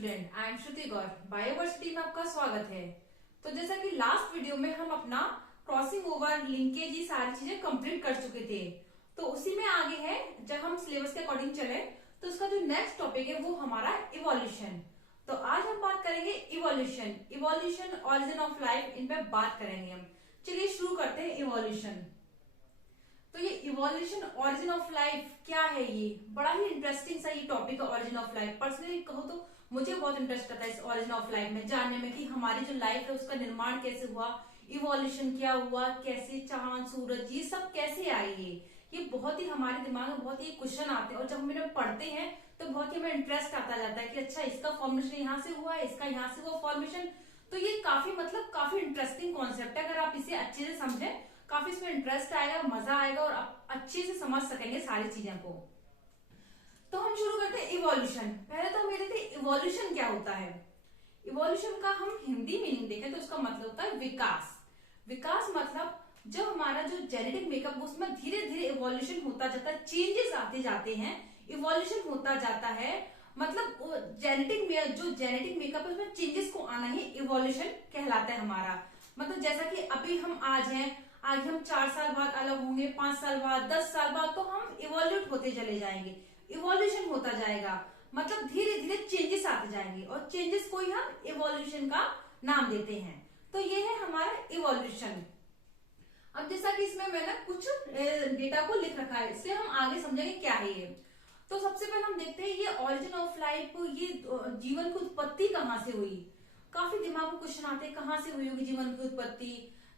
Student, I am Shruti Gaur. Bioversity में आपका स्वागत है। तो जैसा कि लास्ट वीडियो में हम अपना क्रॉसिंग ओवर, लिंकेज, ये सारी चीजें कंप्लीट कर चुके थे, तो उसी में आगे है जब हम सिलेबस के अकॉर्डिंग चले तो उसका जो नेक्स्ट टॉपिक है वो हमारा इवोल्यूशन। तो आज हम बात करेंगे इवोल्यूशन, ऑरिजिन ऑफ लाइफ, इन पे बात करेंगे हम। चलिए शुरू करते हैं इवोल्यूशन। तो ये इवोल्यूशन, ऑरिजिन ऑफ लाइफ क्या है, ये बड़ा ही इंटरेस्टिंग सा ये टॉपिक है। ऑरिजिन ऑफ लाइफ पर्सनली कहो तो मुझे बहुत इंटरेस्ट आता है इस ऑरिजिन ऑफ लाइफ में, जानने में कि हमारी जो लाइफ है उसका निर्माण कैसे हुआ, इवोल्यूशन क्या हुआ, कैसे चांद सूरज ये सब कैसे आए। ये बहुत ही हमारे दिमाग में बहुत ही क्वेश्चन आते हैं और जब हम इन्हें पढ़ते हैं तो बहुत ही हमें इंटरेस्ट आता जाता है कि अच्छा इसका फॉर्मेशन यहाँ से हुआ है, इसका यहाँ से हुआ फॉर्मेशन। तो ये काफी इंटरेस्टिंग कॉन्सेप्ट है। अगर आप इसे अच्छे से समझें, काफी इसमें इंटरेस्ट आएगा, मजा आएगा और आप अच्छे से समझ सकेंगे सारी चीजों को। तो हम शुरू करते हैं इवोल्यूशन। पहले तो हम ये देखते हैं इवोल्यूशन क्या होता है। इवोल्यूशन का हम हिंदी मीनिंग देखें तो उसका मतलब होता है विकास। विकास मतलब जब हमारा जो जेनेटिक मेकअप उसमें धीरे धीरे इवोल्यूशन होता जाता है, चेंजेस आते जाते हैं, इवोल्यूशन होता जाता है। मतलब जेनेटिक मेकअप है उसमें चेंजेस को आना ही इवोल्यूशन कहलाता है हमारा। मतलब जैसा कि अभी हम आज हम 4 साल बाद अलग होंगे, 5 साल बाद, 10 साल बाद, तो हम इवोल्यूट होते चले जाएंगे, इवोल्यूशन होता जाएगा। मतलब धीरे धीरे चेंजेस आते जाएंगे और चेंजेस को ही हम इवोल्यूशन का नाम देते हैं। तो ये है हमारा इवोल्यूशन। अब जैसा कि इसमें मैंने कुछ डेटा को लिख रखा है, इससे हम आगे समझेंगे क्या है ये। तो सबसे पहले हम देखते हैं ये ऑरिजिन ऑफ लाइफ, ये जीवन की उत्पत्ति कहाँ से हुई। काफी दिमाग में क्वेश्चन आते हैं कहाँ से हुई होगी जीवन की उत्पत्ति।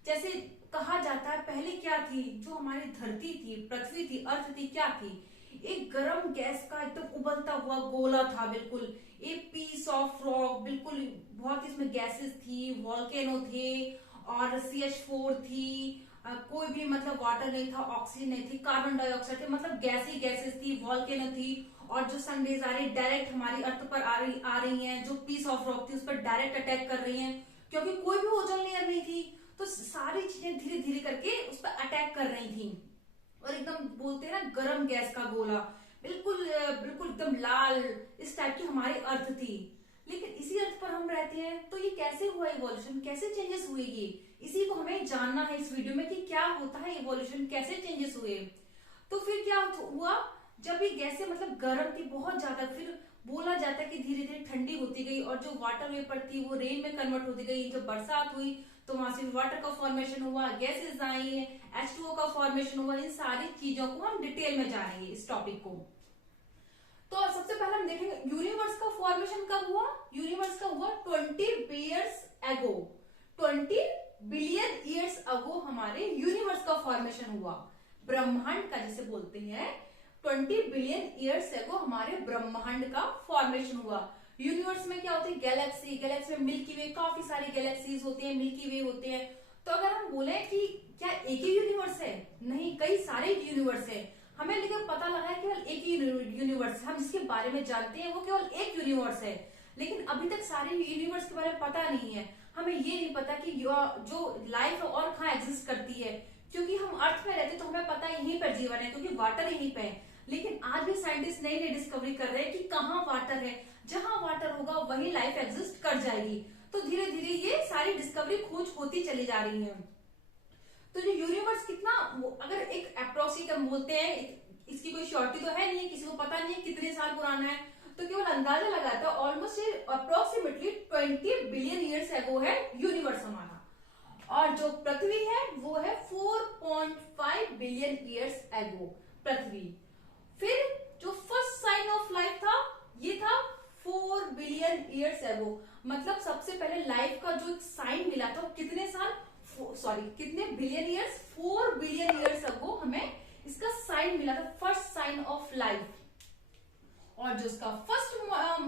जैसे कहा जाता है पहले क्या थी, जो हमारी धरती थी, पृथ्वी थी, अर्थ थी, क्या थी, एक गर्म गैस का एकदम उबलता हुआ गोला था, बिल्कुल एक पीस ऑफ रॉक, बिल्कुल बहुत इसमें गैसेस थी, वॉल्केनो थे और CH4 थी, कोई भी मतलब वाटर नहीं था, ऑक्सीजन नहीं थी, कार्बन डाइऑक्साइड थे, मतलब गैस ही गैसेस थी, वॉल्केनो थी। और जो सन रेज आ रही डायरेक्ट हमारी अर्थ पर आ रही हैं, जो पीस ऑफ रॉक थी उस पर डायरेक्ट अटैक कर रही हैं, क्योंकि कोई भी ओजोन लेयर नहीं थी। तो सारी चीजें धीरे धीरे करके उस पर अटैक कर रही थी और एकदम बोलते हैं ना गर्म गैस का गोला, बिल्कुल बिल्कुल एकदम लाल, इस टाइप की हमारी अर्थ थी। लेकिन इसी अर्थ पर हम रहते हैं, तो ये कैसे हुआ इवोल्यूशन, कैसे चेंजेस हुए, ये इसी को हमें जानना है इस वीडियो में कि क्या होता है इवोल्यूशन, कैसे चेंजेस हुए। तो फिर क्या हुआ, जब ये गैसें मतलब गर्म थी बहुत ज्यादा, फिर बोला जाता है कि धीरे धीरे ठंडी होती गई और जो वाटर वेपर थी वो रेन में कन्वर्ट होती गई। जब बरसात हुई तो वहां से वाटर का फॉर्मेशन हुआ, गैसेस आई, H2O का फॉर्मेशन हुआ। इन सारी चीजों को हम डिटेल में जानेंगे इस टॉपिक को। तो सबसे पहले हम देखेंगे यूनिवर्स का फॉर्मेशन कब हुआ। यूनिवर्स का हुआ 20 बिलियन ईयर्स अगो हमारे यूनिवर्स का फॉर्मेशन हुआ। ब्रह्मांड का जिसे बोलते हैं 20 बिलियन ईयर्स अगो हमारे ब्रह्मांड का फॉर्मेशन हुआ। यूनिवर्स में क्या होती है, गैलेक्सी में मिल्की वे, काफी सारी गैलेक्सीज होती हैं, मिल्की वे होते हैं। तो अगर हम बोले कि क्या एक ही यूनिवर्स है, नहीं, कई सारे यूनिवर्स है। हमें लेकिन पता लगा है केवल एक ही यूनिवर्स, हम जिसके बारे में जानते हैं वो केवल एक यूनिवर्स है। लेकिन अभी तक सारे यूनिवर्स के बारे में पता नहीं है। हमें ये नहीं पता कि जो लाइफ है और कहाँ एग्जिस्ट करती है, क्योंकि हम अर्थ में रहते तो हमें पता है यहीं पर जीवन है, क्योंकि वाटर यहीं पे है। लेकिन आज भी साइंटिस्ट नई नई डिस्कवरी कर रहे हैं कि कहाँ वाटर है, जहां वाटर होगा वहीं लाइफ एग्जिस्ट कर जाएगी। तो धीरे धीरे ये सारी डिस्कवरी खोज होती चली जा रही है। तो जो यूनिवर्स कितना, अगर एक अप्रोक्सीमेट हम बोलते हैं, इसकी कोई श्योरिटी तो है नहीं, किसी को पता नहीं है कितने साल पुराना है, तो केवल अंदाजा लगाता है almost approximately 20 billion years ago है यूनिवर्स हमारा। और जो पृथ्वी है वो है 4.5 बिलियन ईयर्स एगो पृथ्वी। फिर जो फर्स्ट साइन ऑफ लाइफ था ये था 4 बिलियन ईयर्स एगो। मतलब सबसे पहले लाइफ का जो एक साइन मिला था कितने billion years, 4 billion years ago हमें इसका साइन मिला था, फर्स्ट साइन ऑफ लाइफ। और जो इसका फर्स्ट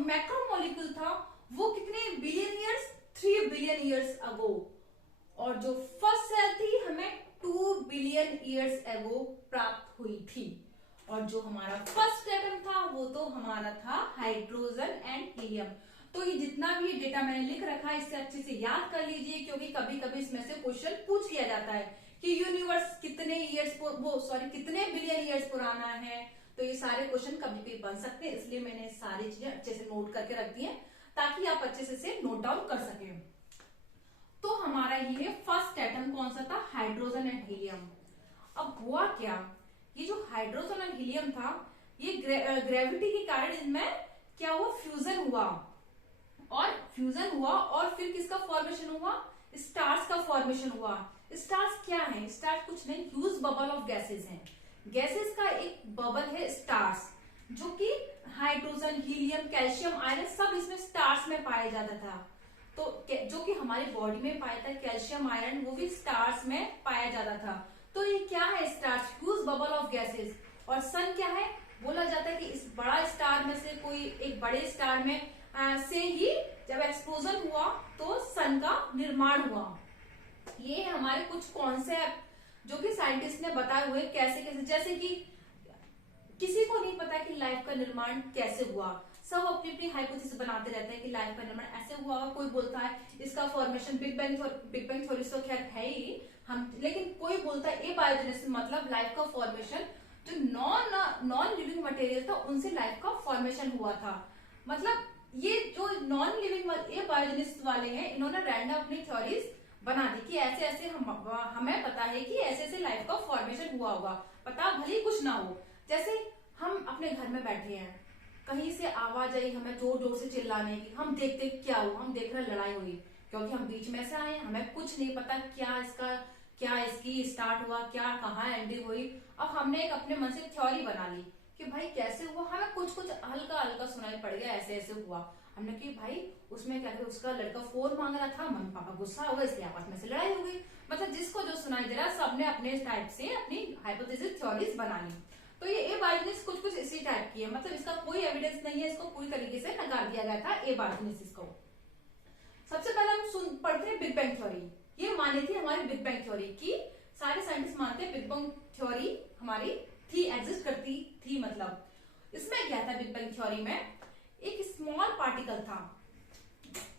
मैक्रोमोलिक्यूल था वो कितने billion years, 3 billion years ago. और जो फर्स्ट सेल थी हमें 2 बिलियन ईयर्स अगो प्राप्त हुई थी। और जो हमारा फर्स्ट एटम था वो तो हमारा था हाइड्रोजन एंड हीलियम। तो ये जितना भी डेटा मैंने लिख रखा है इससे अच्छे से याद कर लीजिए, क्योंकि कभी कभी इसमें से क्वेश्चन पूछ लिया जाता है कि यूनिवर्स कितने बिलियन ईयर्स पुराना है। तो ये सारे क्वेश्चन कभी भी बन सकते हैं, इसलिए मैंने सारी चीजें अच्छे से नोट करके रख दी है ताकि आप अच्छे से इसे नोट डाउन कर सकें। तो हमारा ये फर्स्ट एटम कौन सा था, हाइड्रोजन एंड हीलियम। अब हुआ क्या, ये जो हाइड्रोजन और हीलियम था, ये ग्रेविटी के कारण इनमें क्या हुआ, फ्यूजन हुआ, और फिर किसका फॉर्मेशन हुआ, स्टार्स का फॉर्मेशन हुआ। स्टार्स क्या है, स्टार्स कुछ नहीं, ह्यूज बबल ऑफ गैसेस हैं। गैसेस का एक बबल है स्टार्स, जो कि हाइड्रोजन, हीलियम, कैल्शियम, आयरन सब इसमें स्टार्स में पाया जाता था। तो जो कि हमारी बॉडी में पाया था कैल्शियम, आयरन, वो भी स्टार्स में पाया जाता था। तो ये क्या है, stars, huge bubble of gases. और सन क्या है, बोला जाता है कि इस बड़ा स्टार में से कोई एक बड़े स्टार में से ही जब एक्सप्लोजन हुआ तो सन का निर्माण हुआ। ये हमारे कुछ कॉन्सेप्ट जो कि साइंटिस्ट ने बताए हुए, कैसे कैसे, जैसे कि किसी को नहीं पता कि लाइफ का निर्माण कैसे हुआ, सब अपनी अपनी हाइपोथेसिस बनाते रहते हैं कि लाइफ का निर्माण ऐसे हुआ। कोई बोलता है इसका फॉर्मेशन बिग बैंग थ्योरी तो खैर है ही हम, लेकिन कोई बोलता है एबायोजेनेसिस मतलब लाइफ का फॉर्मेशन, जो नॉन लिविंग मटेरियल था उनसे लाइफ का फॉर्मेशन हुआ था। मतलब ये जो नॉन लिविंग एबायोजेनेसिस वाले हैं, इन्होंने रैंडम अपनी थ्योरीज बना दी कि ऐसे ऐसे हमें पता है कि ऐसे ऐसे लाइफ का फॉर्मेशन हुआ होगा, पता भले कुछ ना हो। जैसे हम अपने घर में बैठे हैं, कहीं से आवाज आई हमें जोर जोर से चिल्लाने की, हम देखते क्या हुआ, हम देख रहे लड़ाई हुई, क्योंकि हम बीच में से आए, हमें कुछ नहीं पता क्या इसकी स्टार्ट हुआ, क्या कहाँ एंडिंग हुई। अब हमने एक अपने मन से थ्योरी बना ली कि भाई कैसे हुआ, हमें कुछ हल्का हल्का सुनाई पड़ गया, ऐसे ऐसे हुआ। हमने कि भाई उसमें क्या था, उसका लड़का फोन मांग रहा था, मम्मी पापा गुस्सा हो गए, इसलिए आपस में से लड़ाई हो गई। मतलब जिसको जो सुनाई दे रहा है, सबने अपने टाइप से अपनी हाइपोथेसिस थ्योरीज बना ली। तो ये एबायोजेनेसिस कुछ इसी टाइप की है, मतलब इसका कोई एविडेंस नहीं है, इसको पूरी तरीके से नकार दिया गया था एबायोजेनेसिस को। सबसे पहले हम पढ़ते हैं बिग बैंग थ्योरी। ये मानी थी हमारी बिग बैंग थ्योरी की, सारे साइंटिस्ट मानते हैं बिग बैंग थ्योरी हमारी थी, एग्जिस्ट करती थी। मतलब इसमें क्या था, बिग बैंग थ्योरी में एक स्मॉल पार्टिकल था,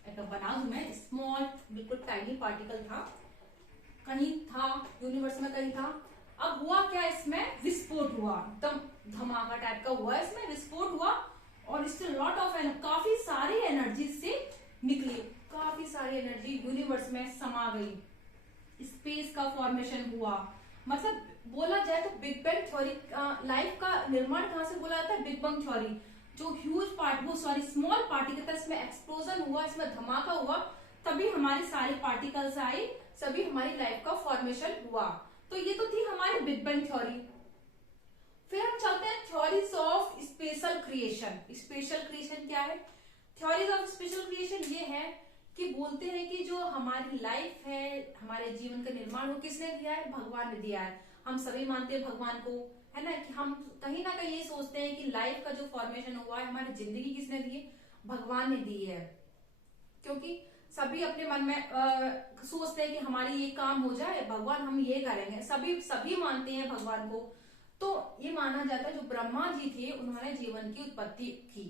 बना दूं मैं, स्मॉल बिल्कुल टाइनी पार्टिकल था, कहीं था यूनिवर्स में, कहीं था। अब हुआ क्या, इसमें विस्फोट हुआ, एकदम धमाका टाइप का हुआ, इसमें विस्फोट हुआ और इससे लॉट ऑफ काफी सारी एनर्जी से निकली, काफी सारी एनर्जी यूनिवर्स में समा गई, स्पेस का फॉर्मेशन हुआ। मतलब बोला जाए तो बिग बैंग थ्योरी, लाइफ का निर्माण कहां से बोला जाता है, बिग बैंग थ्योरी। जो स्मॉल पार्टिकल था, इसमें एक्सप्लोजन हुआ, इसमें धमाका हुआ, तभी हमारी सारी पार्टिकल्स आई, सभी हमारी लाइफ का फॉर्मेशन हुआ। तो ये तो थी हमारी बिग बैंग थ्योरी। फिर हम चलते हैं theories of special creation. Special creation क्या है, थ्योरीज ऑफ स्पेशल क्रिएशन ये है कि बोलते हैं कि जो हमारी लाइफ है, हमारे जीवन का निर्माण वो किसने दिया है, भगवान ने दिया है। हम सभी मानते हैं भगवान को, है ना, कि हम कहीं ना कहीं ये सोचते हैं कि लाइफ का जो फॉर्मेशन हुआ है, हमारी जिंदगी किसने दी है, भगवान ने दी है। क्योंकि सभी अपने मन में सोचते हैं कि हमारी ये काम हो जाए, भगवान हम ये करेंगे, सभी मानते हैं भगवान को। तो ये माना जाता है जो ब्रह्मा जी थे, उन्होंने जीवन की उत्पत्ति की।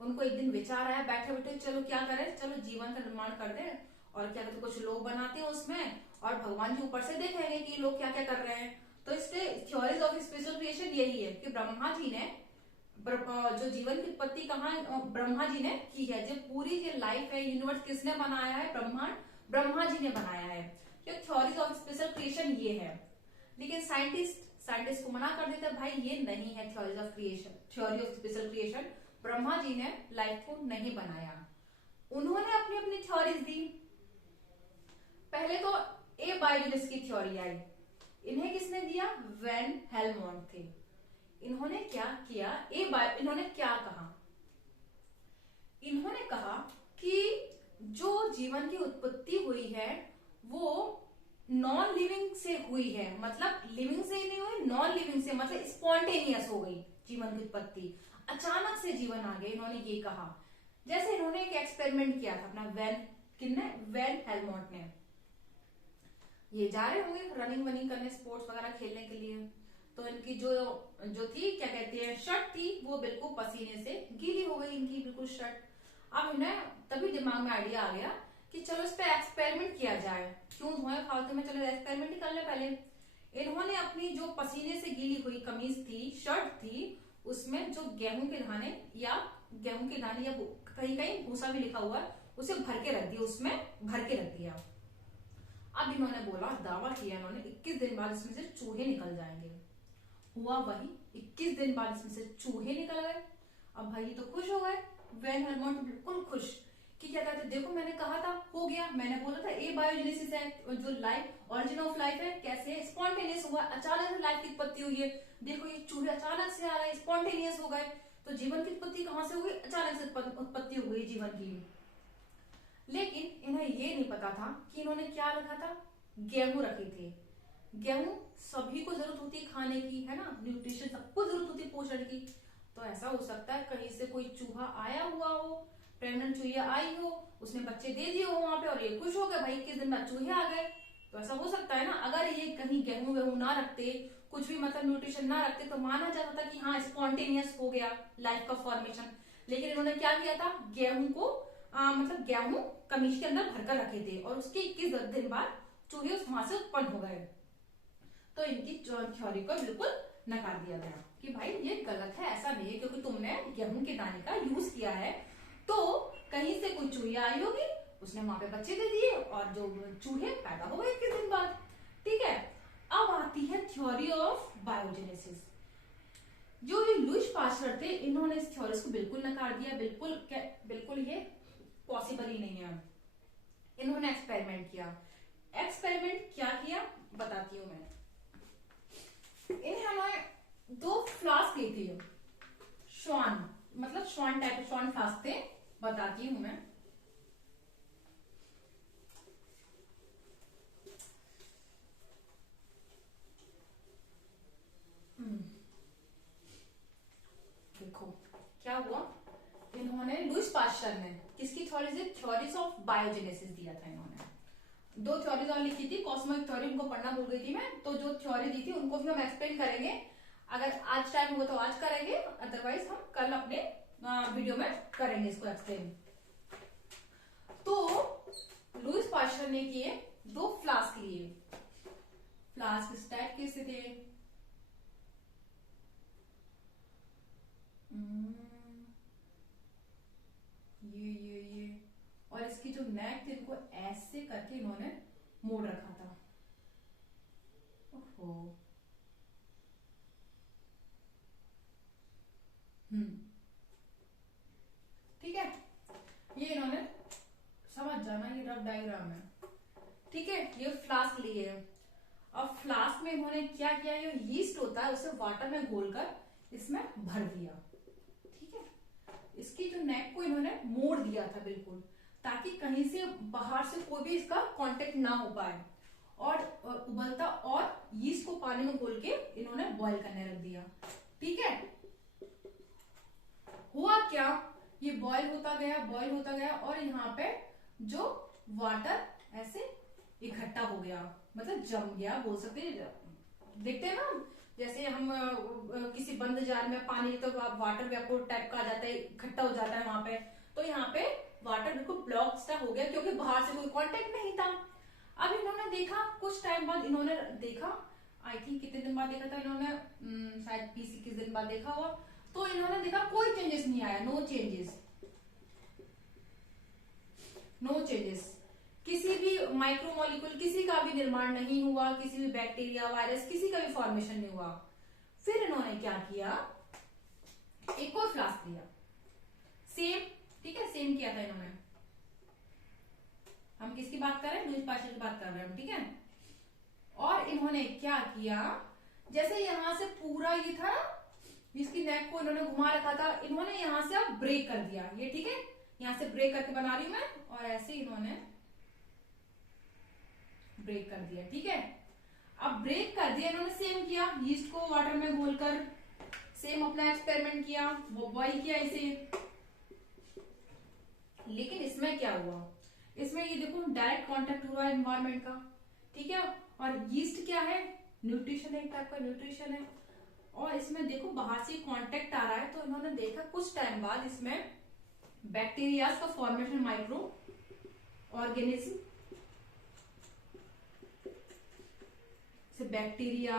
उनको एक दिन विचार आया, बैठे बैठे चलो क्या करें, चलो जीवन का निर्माण कर दें, और क्या कहते, कुछ लोग बनाते हैं उसमें, और भगवान जी ऊपर से देखेंगे कि लोग क्या क्या कर रहे हैं। तो इसलिए थ्योरीज ऑफ स्पेशल क्रिएशन यही है कि ब्रह्मा जी ने जो जीवन की उत्पत्ति कहाँ ब्रह्मा जी ने की है, जो पूरी जो लाइफ है, यूनिवर्स किसने बनाया है, ब्रह्मांड ब्रह्मा जी ने बनाया है। तो थ्योरीज ऑफ स्पेशल क्रिएशन ये है। लेकिन साइंटिस्ट को मना कर देते हैं, भाई ये नहीं है theories of creation, theory of special creation, Brahma ji ने लाइफ को नहीं बनाया। उन्होंने अपनी अपनी थ्योरीज दी। पहले तो एबायोजेनेसिस की थ्योरी आई, इन्हें किसने दिया, वैन हेलमोंट थे। इन्होंने क्या किया, इन्होंने क्या कहा, इन्होंने कहा कि जो जीवन की उत्पत्ति हुई है वो नॉन लिविंग से हुई है, मतलब लिविंग से नहीं हुई, नॉन लिविंग से, मतलब स्पॉन्टेनियस हो गई जीवन की उत्पत्ति, अचानक से जीवन आ गया। इन्होंने ये कहा। जैसे इन्होंने एक एक्सपेरिमेंट किया था अपना, वैन हेलमोंट ने। ये जा रहे होंगे रनिंग वनिंग करने, स्पोर्ट्स वगैरह खेलने के लिए, तो इनकी जो थी, क्या कहते हैं, शर्ट थी, वो बिल्कुल पसीने से गीली हो गई, इनकी बिल्कुल शर्ट। अब इन्हें तभी दिमाग में आइडिया आ गया कि चलो इस पे एक्सपेरिमेंट किया जाए, क्यों धोए फालतू में, चलो एक्सपेरिमेंट ही कर ले पहले। इन्होंने अपनी जो पसीने से गीली हुई कमीज थी, शर्ट थी, उसमें जो गेहूं के दाने या कहीं कहीं भूसा भी लिखा हुआ है, उसे भर के रख दिया, उसमें भर के रख दिया। अब इन्होंने बोला, दावा किया इन्होंने 21 दिन बाद इसमें से चूहे निकल जाएंगे। हुआ वही, 21 दिन बाद इसमें से चूहे निकल गए। अब भाई तो खुश हो गए, वैन हेलमोट बिल्कुल खुश कि क्या कहते, देखो मैंने कहा था, हो गया, मैंने बोला था ए बायोजेनेसिस है, जो लाइफ ओरिजिन ऑफ लाइफ है, कैसे स्पॉन्टेनियस हुआ, अचानक से लाइफ की उत्पत्ति हुई है। देखो ये चूहे अचानक से आ गए, स्पॉन्टेनियस हो गए, तो जीवन की उत्पत्ति कहां से हुई, अचानक से उत्पत्ति हो गई जीवन की। लेकिन इन्हें ये नहीं पता था कि इन्होंने क्या रखा था, गेहूं रखे थे। गेहूं सभी को जरूरत होती है खाने की, है ना, न्यूट्रिशन सबको जरूरत होती है पोषण की। तो ऐसा हो सकता है कहीं से कोई चूहा आया हुआ हो, प्रेग्नेंट चूहिया आई हो, उसने बच्चे दे दिए हो वहां पे और ये खुश हो गए, भाई 21 दिन बाद चूहे आ गए। तो ऐसा हो सकता है ना, अगर ये कहीं गेहूं वेहूं ना रखते, कुछ भी मतलब न्यूट्रिशन ना रखते, तो माना जाता था कि हाँ स्पॉन्टेनियस हो गया लाइफ का फॉर्मेशन। लेकिन इन्होंने क्या किया था, गेहूं को मतलब गेहूं कमीज के अंदर भरकर रखे थे और उसके 21 दिन बाद चूहे वहां से उत्पन्न हो गए। तो इनकी थ्योरी को बिल्कुल नकार दिया गया कि भाई ये गलत है, ऐसा नहीं है, क्योंकि तुमने गेहूं के दाने का यूज किया है, तो कहीं से कोई चूहिया आई होगी, उसने वहां पे बच्चे दे दिए और जो चूहे पैदा हो गए 21 दिन बाद। ठीक है, अब आती है थ्योरी ऑफ बायोजेनेसिस। जो ये लुईस पास्चर थे, इन्होंने इस थ्योरी को बिल्कुल नकार दिया, बिल्कुल ये पॉसिबल ही नहीं है। इन्होंने एक्सपेरिमेंट किया। एक्सपेरिमेंट क्या किया बताती हूं मैं। इन्होंने 2 फ्लास्क ली थी, श्वान मतलब श्वान टाइप श्वान फ्लास्क थे, बताती हूं मैं। देखो क्या हुआ, इन्होंने लुईस पास्चर ने किसकी थ्योरीज ऑफ बायोजेनेसिस दिया था। इन्होंने 2 थ्योरीज और लिखी थी, कॉस्मिक थ्योरी उनको पढ़ना भूल गई थी मैं, तो जो थ्योरी दी थी उनको भी हम एक्सप्लेन करेंगे। अगर आज टाइम होगा तो आज करेंगे, अदरवाइज हम कल अपने वीडियो में करेंगे इसको एक्सप्लेन। तो लुईस पास्चर ने किए 2 फ्लास्क लिए। फ्लास्क इस टाइप के से थे, ये और इसकी जो नेक थी इनको ऐसे करके इन्होंने मोड़ रखा था। ओहो, ठीक है, ये इन्होंने समझ जाना, ये रफ डायग्राम है। ठीक है, ये फ्लास्क लिए। अब फ्लास्क में इन्होंने क्या किया, ये यीस्ट होता है उसे वाटर में घोलकर इसमें भर दिया। ठीक है, इसकी जो नेक को इन्होंने मोड़ दिया था बिल्कुल, ताकि कहीं से बाहर से कोई भी इसका कांटेक्ट ना हो पाए, और उबलता और यीस्ट को पानी में घोल के इन्होंने बॉईल करने रख दिया। ठीक है, हुआ क्या, ये बॉईल होता गया और यहाँ पे जो वाटर ऐसे इकट्ठा हो गया, मतलब जम गया बोल सकते हैं। देखते हैं ना, जैसे हम किसी बंद जार में पानी, तो वाटर वेपोर टाइप का आ जाता है, इकट्ठा हो जाता है वहां पे, तो यहाँ पे वाटर बिल्कुल ब्लॉक सा हो गया, क्योंकि बाहर से कोई कांटेक्ट नहीं था। अब इन्होंने देखा, कुछ टाइम बाद इन्होंने देखा, आई थिंक कितने दिन बाद देखा था इन्होंने, शायद 20-21 दिन बाद देखा हुआ, तो इन्होंने देखा कोई चेंजेस नहीं आया, नो चेंजेस, किसी भी माइक्रोमोलिक्यूल किसी का भी निर्माण नहीं हुआ, किसी भी बैक्टीरिया वायरस किसी का भी फॉर्मेशन नहीं हुआ। फिर इन्होंने क्या किया, एक और फ्लास्क लिया, सेम, ठीक है, सेम किया था इन्होंने। हम किसकी बात कर रहे हैं, लुईस पास्चर की बात कर रहे हैं, ठीक है। और इन्होंने क्या किया, जैसे यहां से पूरा ये था, जिसकी नेक को इन्होंने घुमा रखा था, इन्होंने यहां से अब ब्रेक कर दिया, ये ठीक है, यहां से ब्रेक करके बना रही हूं मैं, और ऐसे इन्होंने ब्रेक कर दिया। ठीक है, अब ब्रेक कर दिया इन्होंने, सेम किया, यीस्ट को वाटर में घोलकर, सेम अपना एक्सपेरिमेंट किया, वो बॉईल किया इसे। लेकिन इसमें क्या हुआ, इसमें ये देखो डायरेक्ट कांटेक्ट हुआ है एनवायरमेंट का, ठीक है, और यीस्ट क्या है, न्यूट्रिशन है, एक टाइप का न्यूट्रिशन है, और इसमें देखो बाहर से कांटेक्ट आ रहा है। तो इन्होंने देखा कुछ टाइम बाद इसमें बैक्टीरिया का फॉर्मेशन, माइक्रो ऑर्गेनिज्म से बैक्टीरिया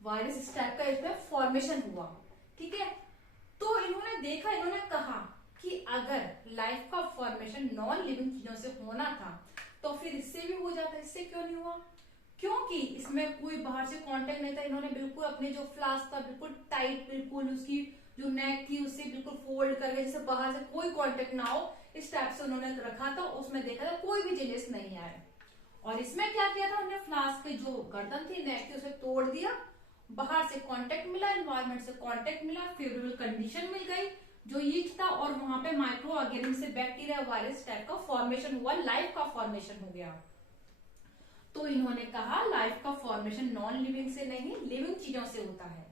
वायरस इस टाइप का इसमें फॉर्मेशन हुआ। ठीक है, तो इन्होंने देखा, इन्होंने कहा कि अगर लाइफ का फॉर्मेशन नॉन लिविंग चीजों से होना था तो फिर इससे भी हो जाता, इससे क्यों नहीं हुआ? क्योंकि इसमें कोई बाहर से कांटेक्ट नहीं था। इन्होंने बिल्कुल अपने जो फ्लास्क था बिल्कुल टाइट, बिल्कुल उसकी जो नेक थी उससे बिल्कुल फोल्ड करके, जैसे बाहर से कोई कांटेक्ट ना हो इस टाइप से उन्होंने रखा था। उसमें देखा था कोई भी चेंजेस नहीं आए। और इसमें क्या किया था उन्होंने, फ्लास्क की जो गर्दन थी, नेक थी, उसे तोड़ दिया। बाहर से कांटेक्ट मिला, एनवायरमेंट से कांटेक्ट मिला, फेवरेबल कंडीशन मिल गई जो यीस्ट था, और वहां पे माइक्रो ऑर्गेनिज्म से बैक्टीरिया वायरस टाइप का फॉर्मेशन हुआ, लाइफ का फॉर्मेशन हो गया। तो इन्होंने कहा लाइफ का फॉर्मेशन नॉन लिविंग से नहीं, लिविंग चीजों से होता है।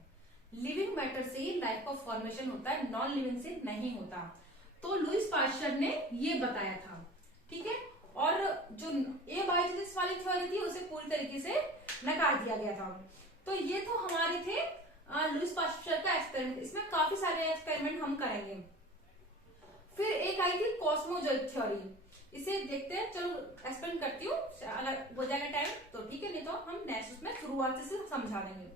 लिविंग मैटर से ही लाइफ का फॉर्मेशन होता है, नॉन लिविंग से नहीं होता। तो लुईस पाश्चर ने ये बताया था, ठीक है। और जो एबायोजेनेसिस वाली थ्योरी थी उसे पूरी तरीके से नकार दिया गया था। तो ये तो हमारे थे लुईस पाश्चर का एक्सपेरिमेंट। इसमें काफी सारे एक्सपेरिमेंट हम करेंगे। फिर एक आई थी कॉस्मोजॉइक थ्योरी, इसे देखते हैं। चलो एक्सप्लेन करती हूँ, अगर हो जाएगा टाइम तो ठीक है, नहीं तो हम नेक्स्ट उसमें शुरुआत से समझा देंगे।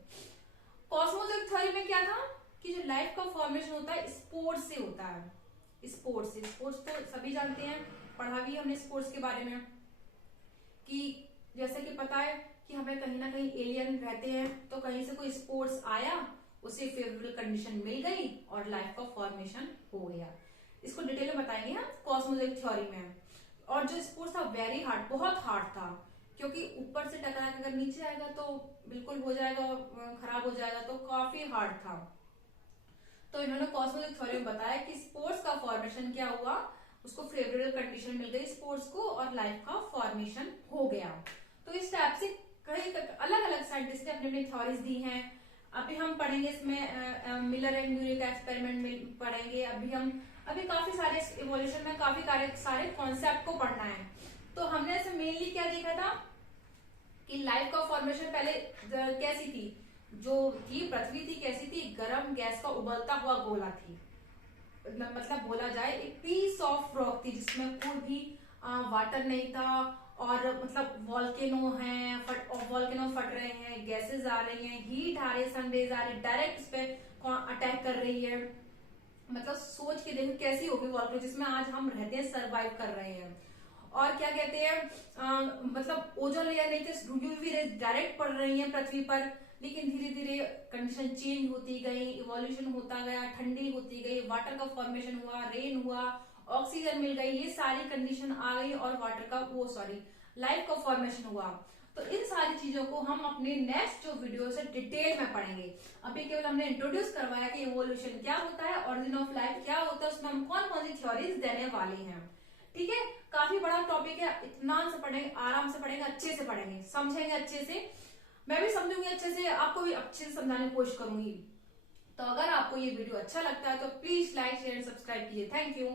कॉस्मोजॉइक थ्योरी में क्या था कि जो लाइफ का फॉर्मेशन होता है स्पोर्स से होता है। स्पोर्स से, स्पोर्ट्स तो सभी जानते हैं, पढ़ा भी हमने स्पोर्ट्स के बारे में, कि जैसे कि पता है कि हमें कहीं ना कहीं एलियन रहते हैं, तो कहीं से कोई स्पोर्ट्स आया, उसे फेवरेबल कंडीशन मिल गई और लाइफ का फॉर्मेशन हो गया। इसको डिटेल में बताएंगे हम कॉस्मोजॉइक थ्योरी में। और जो स्पोर्ट्स था वेरी हार्ड, बहुत हार्ड था, क्योंकि ऊपर से टकरा के अगर नीचे आएगा तो बिल्कुल हो जाएगा, खराब हो जाएगा, तो काफी हार्ड था। तो इन्होंने कॉस्मोजॉइक थ्योरी में बताया कि स्पोर्ट्स का फॉर्मेशन क्या हुआ, उसको फेवरेबल कंडीशन मिल गई स्पोर्ट्स को और लाइफ का फॉर्मेशन हो गया। तो इस टाइप से कई अलग अलग साइंटिस्ट ने अपनी अपनी थ्योरीज दी हैं। अभी हम पढ़ेंगे इसमें मिलर एंड यूरी का एक्सपेरिमेंट पढ़ेंगे। अभी काफी सारे इवोल्यूशन में काफी सारे कॉन्सेप्ट को पढ़ना है। तो हमने इसमें मेनली क्या देखा था कि लाइफ का फॉर्मेशन पहले कैसी थी, जो थी पृथ्वी थी कैसी थी, गर्म गैस का उबलता हुआ गोला थी। मतलब बोला जाए एक पीस ऑफ रॉक थी जिसमें कोई भी वाटर नहीं था, और मतलब वॉल्केनो है, वॉल्केनो फट रहे हैं, गैसेस आ रही हैं, हीट आ रही है, सनरेज आ रही है, डायरेक्ट इस पे अटैक कर रही है। मतलब सोच के देखो कैसी होगी वॉल्केनो जिसमें आज हम रहते हैं, सरवाइव कर रहे हैं। और क्या कहते हैं मतलब ओजोन लेयर नहीं थे, यूवी रेज डायरेक्ट पड़ रही है पृथ्वी पर। लेकिन धीरे धीरे कंडीशन चेंज होती गई, इवोल्यूशन होता गया, ठंडी होती गई, वाटर का फॉर्मेशन हुआ, रेन हुआ, ऑक्सीजन मिल गई, ये सारी कंडीशन आ गई और वाटर का लाइफ का फॉर्मेशन हुआ। तो इन सारी चीजों को हम अपने नेक्स्ट जो वीडियो से डिटेल में पढ़ेंगे। अभी केवल हमने इंट्रोड्यूस करवाया कि इवोल्यूशन क्या होता है, ऑरिजिन ऑफ लाइफ क्या होता है, उसमें हम कौन कौन सी थ्योरीज देने वाले हैं। ठीक है, काफी बड़ा टॉपिक है, इत्मीनान से पढ़ेंगे, आराम से पढ़ेंगे, अच्छे से पढ़ेंगे, समझेंगे अच्छे से। मैं भी समझूंगी अच्छे से, आपको भी अच्छे से समझाने की कोशिश करूंगी। तो अगर आपको ये वीडियो अच्छा लगता है तो please like share and subscribe कीजिए। Thank you.